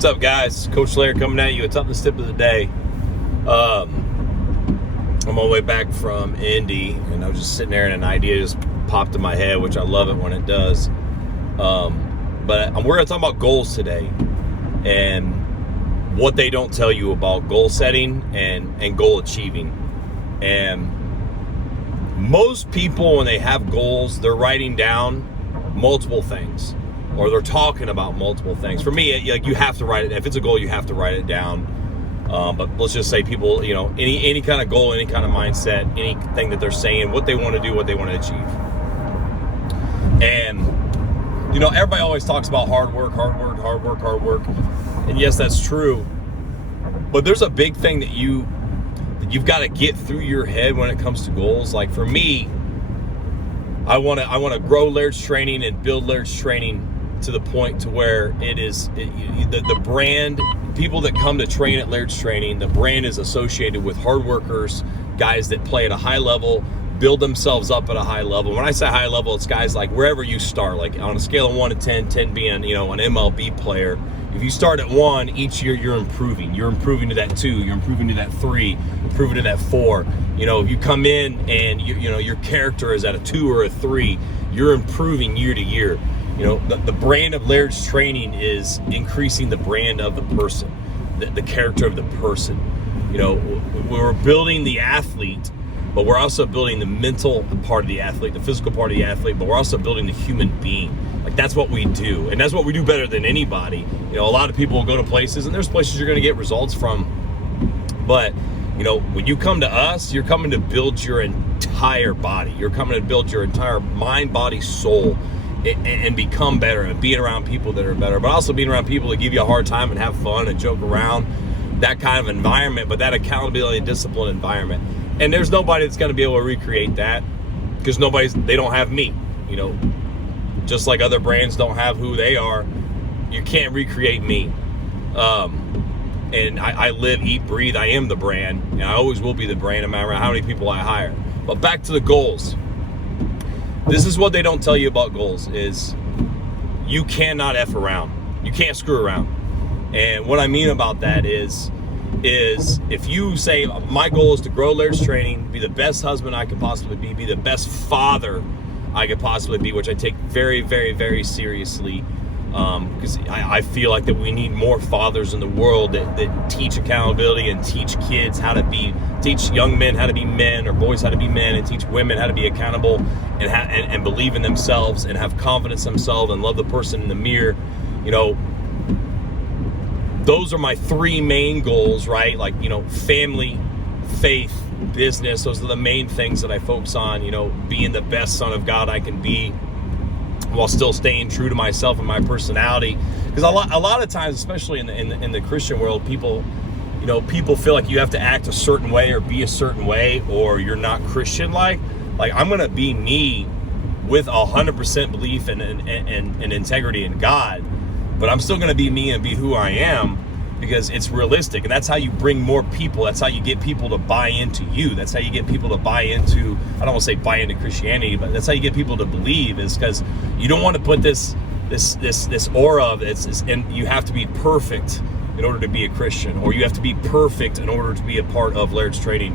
What's up, guys? Coach Lair coming at you. It's Toughness tip of the day. I'm on my way back from Indy, and I was just sitting there, and an idea just popped in my head, which I love it when it does. But we're going to talk about goals today and what they don't tell you about goal setting and goal achieving. And most people, when they have goals, they're writing down multiple things, or they're talking about multiple things. For me, like, you have to write it. If it's a goal, you have to write it down. But let's just say people, any kind of goal, any kind of mindset, anything that they're saying, what they want to do, what they want to achieve. And, everybody always talks about hard work. And yes, that's true. But there's a big thing that you've got to get through your head when it comes to goals. Like, for me, I want to grow Laird's Training and build Laird's Training to the point to where the brand, people that come to train at Laird's Training, the brand is associated with hard workers, guys that play at a high level, build themselves up at a high level. When I say high level, it's guys like wherever you start, like on a scale of 1 to 10, 10 being, an MLB player. If you start at 1, each year you're improving. You're improving to that 2, you're improving to that 3, improving to that 4. If you come in and your character is at a 2 or a 3, you're improving year to year. The brand of Laird's Training is increasing the brand of the person, the character of the person. We're building the athlete, but we're also building the mental part of the athlete, the physical part of the athlete, but we're also building the human being. Like, that's what we do, and that's what we do better than anybody. A lot of people will go to places, and there's places you're going to get results from, but when you come to us, you're coming to build your entire body. You're coming to build your entire mind, body, soul, and become better, and being around people that are better, but also being around people that give you a hard time and have fun and joke around, that kind of environment, but that accountability and discipline environment. And there's nobody that's going to be able to recreate that, because they don't have me. Just like other brands don't have who they are, you can't recreate me. And I live, eat, breathe. I am the brand, and I always will be the brand, no matter how many people I hire. But back to the goals. This is what they don't tell you about goals: is you cannot F around. You can't screw around. And what I mean about that is if you say, my goal is to grow Laird's Training, be the best husband I can possibly be the best father I could possibly be, which I take very, very, very seriously, because I feel like that we need more fathers in the world that teach accountability and teach kids teach young men how to be men, or boys how to be men, and teach women how to be accountable and believe in themselves and have confidence in themselves and love the person in the mirror. Those are my 3 main goals, right? Like, family, faith, business. Those are the main things that I focus on, being the best son of God I can be, while still staying true to myself and my personality. Because a lot of times, especially in the Christian world, people feel like you have to act a certain way or be a certain way, or you're not Christian. Like I'm gonna be me with 100% belief and integrity in God, but I'm still gonna be me and be who I am, because it's realistic, and that's how you bring more people. That's how you get people to buy into you. That's how you get people to buy into, I don't want to say buy into Christianity, but that's how you get people to believe, is because you don't want to put this aura of this, and you have to be perfect in order to be a Christian, or you have to be perfect in order to be a part of Laird's Training.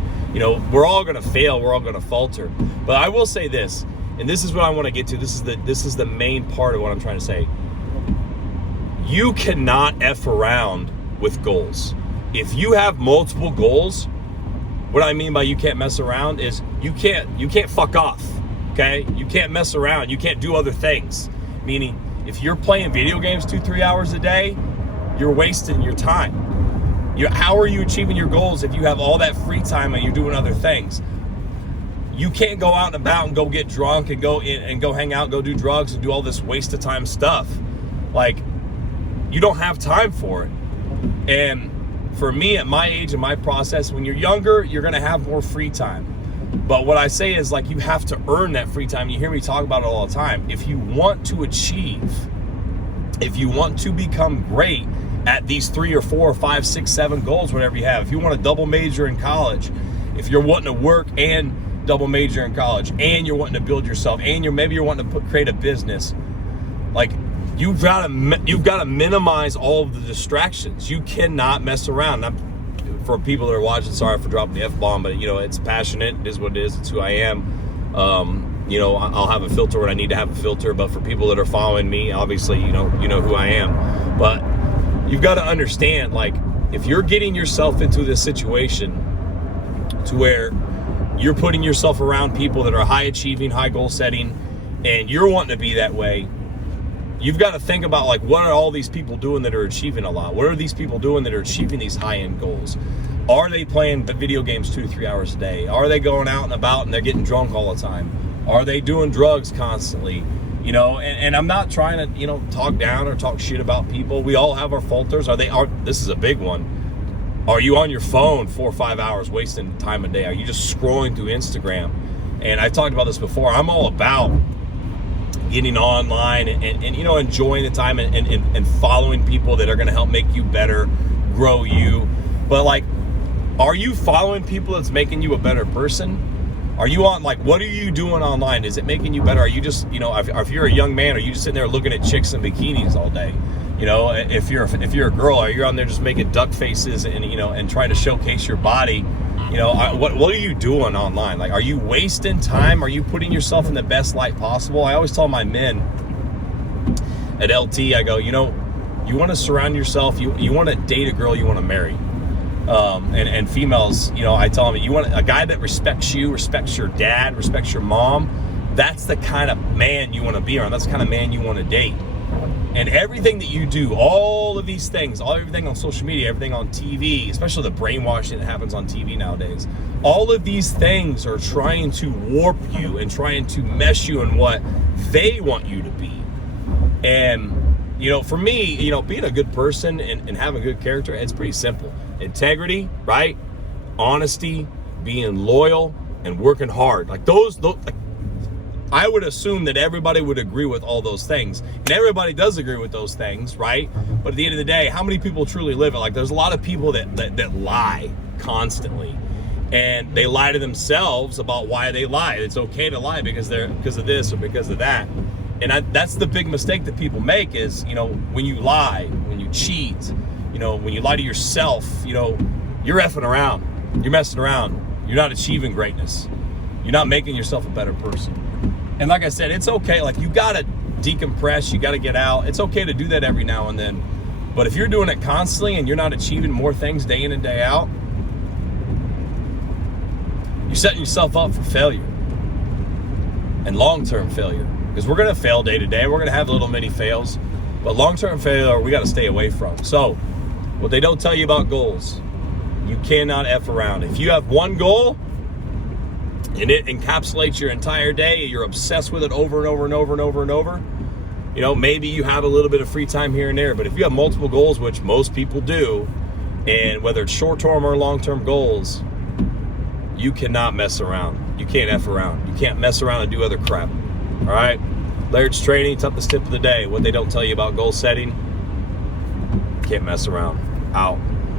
We're all going to fail. We're all going to falter. But I will say this, and this is what I want to get to. This is the main part of what I'm trying to say. You cannot F around with goals. If you have multiple goals, what I mean by you can't mess around is you can't fuck off. Okay? You can't mess around. You can't do other things. Meaning, if you're playing video games 2-3 hours a day, you're wasting your time. How are you achieving your goals if you have all that free time and you're doing other things? You can't go out and about and go get drunk and go hang out, go do drugs and do all this waste of time stuff. Like, you don't have time for it. And for me, at my age and my process, when you're younger, you're going to have more free time. But what I say is, like, you have to earn that free time. You hear me talk about it all the time. If you want to achieve, if you want to become great at these 3 or 4 or 5, 6, 7 goals, whatever you have, if you want to double major in college, if you're wanting to work and double major in college, and you're wanting to build yourself, and maybe you're wanting to create a business, like, you've got to minimize all of the distractions. You cannot mess around. For people that are watching, sorry for dropping the F-bomb, but it's passionate. It is what it is. It's who I am. I'll have a filter when I need to have a filter, but for people that are following me, obviously, you know who I am. But you've got to understand, like, if you're getting yourself into this situation to where you're putting yourself around people that are high achieving, high goal setting, and you're wanting to be that way, you've got to think about, like, what are all these people doing that are achieving a lot? What are these people doing that are achieving these high-end goals? Are they playing video games 2 to 3 hours a day? Are they going out and about and they're getting drunk all the time? Are they doing drugs constantly? And I'm not trying to, talk down or talk shit about people. We all have our falters. This is a big one. Are you on your phone 4 or 5 hours wasting time a day? Are you just scrolling through Instagram? And I've talked about this before. I'm all about getting online and enjoying the time and following people that are going to help make you better, grow you. But, like, are you following people that's making you a better person? Are you on, like, what are you doing online? Is it making you better? Are you just, if you're a young man, are you just sitting there looking at chicks in bikinis all day? If you're a girl, are you on there just making duck faces and trying to showcase your body? What are you doing online? Like, are you wasting time? Are you putting yourself in the best light possible? I always tell my men at LT, I go, you want to surround yourself, you want to date a girl you want to marry. And females, I tell them, you want a guy that respects you, respects your dad, respects your mom. That's the kind of man you want to be around. That's the kind of man you want to date. And everything that you do, all of these things, everything on social media, everything on TV, especially the brainwashing that happens on TV nowadays, all of these things are trying to warp you and trying to mesh you in what they want you to be. And, for me, being a good person and having a good character, it's pretty simple. Integrity, right? Honesty, being loyal, and working hard. Like those I would assume that everybody would agree with all those things. And everybody does agree with those things, right? But at the end of the day, how many people truly live it? Like, there's a lot of people that lie constantly. And they lie to themselves about why they lie. It's okay to lie because of this or because of that. And that's the big mistake that people make is, when you lie, when you cheat, when you lie to yourself, you're effing around. You're messing around. You're not achieving greatness. You're not making yourself a better person. And like I said, it's okay. Like, you got to decompress. You got to get out. It's okay to do that every now and then. But if you're doing it constantly and you're not achieving more things day in and day out, you're setting yourself up for failure and long-term failure. Because we're going to fail day to day. We're going to have little mini fails. But long-term failure, we got to stay away from. So, what they don't tell you about goals, you cannot F around. If you have one goal and it encapsulates your entire day, you're obsessed with it over and over and over and over and over, maybe you have a little bit of free time here and there. But if you have multiple goals, which most people do, and whether it's short-term or long-term goals, you cannot mess around. You can't F around. You can't mess around and do other crap. All right? Laird's Training, Toughness tip of the day. What they don't tell you about goal setting, can't mess around. Out.